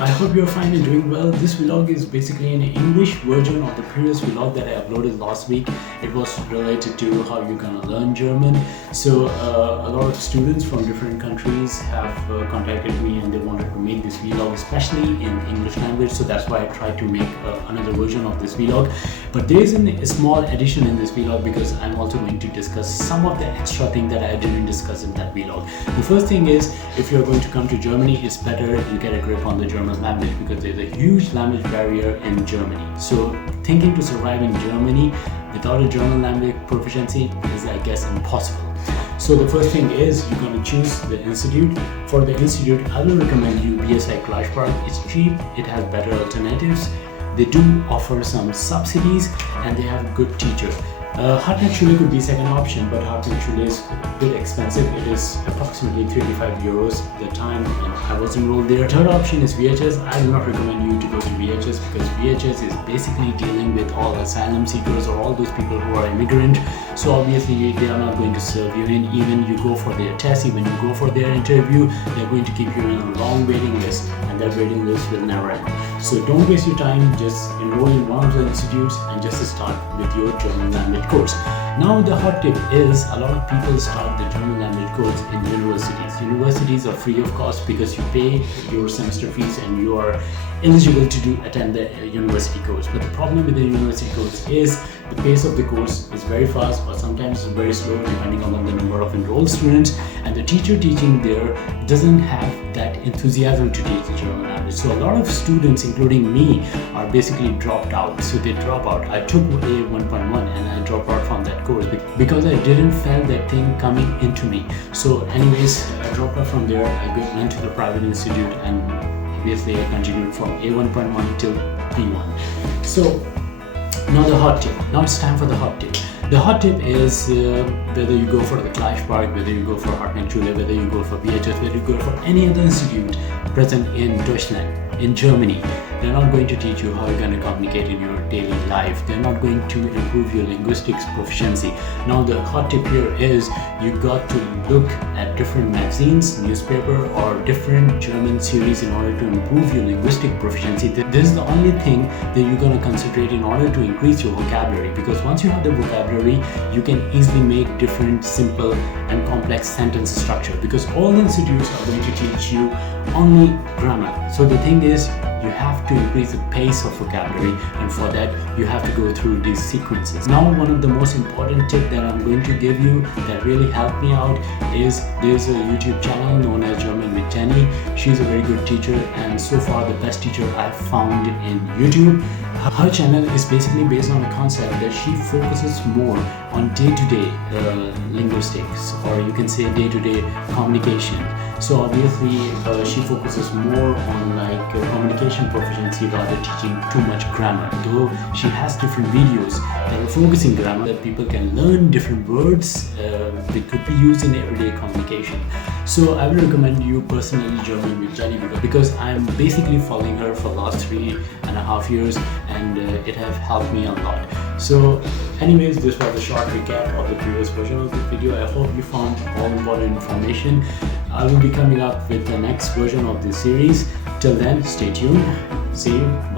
I hope you're fine and doing well. This vlog is basically an English version of the previous vlog that I uploaded last week. It was related to how you're gonna learn German. So a lot of students from different countries have contacted me and they wanted to make this vlog, especially in English language. So that's why I tried to make another version of this vlog. But there is a small addition in this vlog because I'm also going to discuss some of the extra things that I didn't discuss in that vlog. The first thing is, if you're going to come to Germany, it's better you get a grip on the German language because there's a huge language barrier in Germany. So thinking to survive in Germany without a German language proficiency is, I guess, impossible. So the first thing is you're going to choose the institute. For the institute, I will recommend you BSI Park. It's cheap, it has better alternatives. They do offer some subsidies and they have good teachers. Hartnett Schule could be second option, but Hartnett Schule is a bit expensive. It is approximately 35 euros the time and I was enrolled there. Third option is VHS. I do not recommend you to go to VHS because VHS is basically dealing with all asylum seekers or all those people who are immigrant. So obviously they are not going to serve you in. Even you go for their test, even you go for their interview, they're going to keep you in a long waiting list and that waiting list will never end. So don't waste your time, just enroll in one of the institutes and just start with your German language course. Now the hot tip is a lot of people start the German language course in universities. Universities are free of cost because you pay your semester fees and you are eligible to attend the university course. But the problem with the university course is the pace of the course is very fast or sometimes very slow depending on the number of enrolled students, and the teacher teaching there doesn't have that enthusiasm to teach the German language. So a lot of students, including me, are basically dropped out. So they drop out. I took a 1.1 and I dropped out from that course because I didn't feel that thing coming into me. So anyways, I dropped out from there. I went to the private institute and obviously I continued from A1.1 till B1. So now the hot tip. Now it's time for the hot tip. The hot tip is whether you go for the Park, whether you go for Hartnett Schule, whether you go for VHS, whether you go for any other institute present in Deutschland, in Germany, they're not going to teach you how you're going to communicate in your daily life. They're not going to improve your linguistics proficiency. Now the hot tip here is you got to look at different magazines, newspaper or different German series in order to improve your linguistic proficiency. This is the only thing that you're going to concentrate in order to increase your vocabulary, because once you have the vocabulary, you can easily make different simple and complex sentence structure, because all the institutes are going to teach you only grammar. So the thing is, you have to increase the pace of vocabulary, and for that you have to go through these sequences. Now one of the most important tip that I'm going to give you that really helped me out is there's a YouTube channel known as German with Jenny. She's a very good teacher and so far the best teacher I've found in YouTube. Her channel is basically based on a concept that she focuses more on day-to-day linguistics, or you can say day-to-day communication. So obviously she focuses more on communication proficiency rather teaching too much grammar. Though she has different videos that are focusing grammar, that people can learn different words that could be used in everyday communication. So I will recommend you personally German with Jenny because I'm basically following her for the last 3.5 years and it has helped me a lot. So anyways, this was a short recap of the previous version of this video. I hope you found all important information. I will be coming up with the next version of this series. Till then, stay tuned. See you. Bye.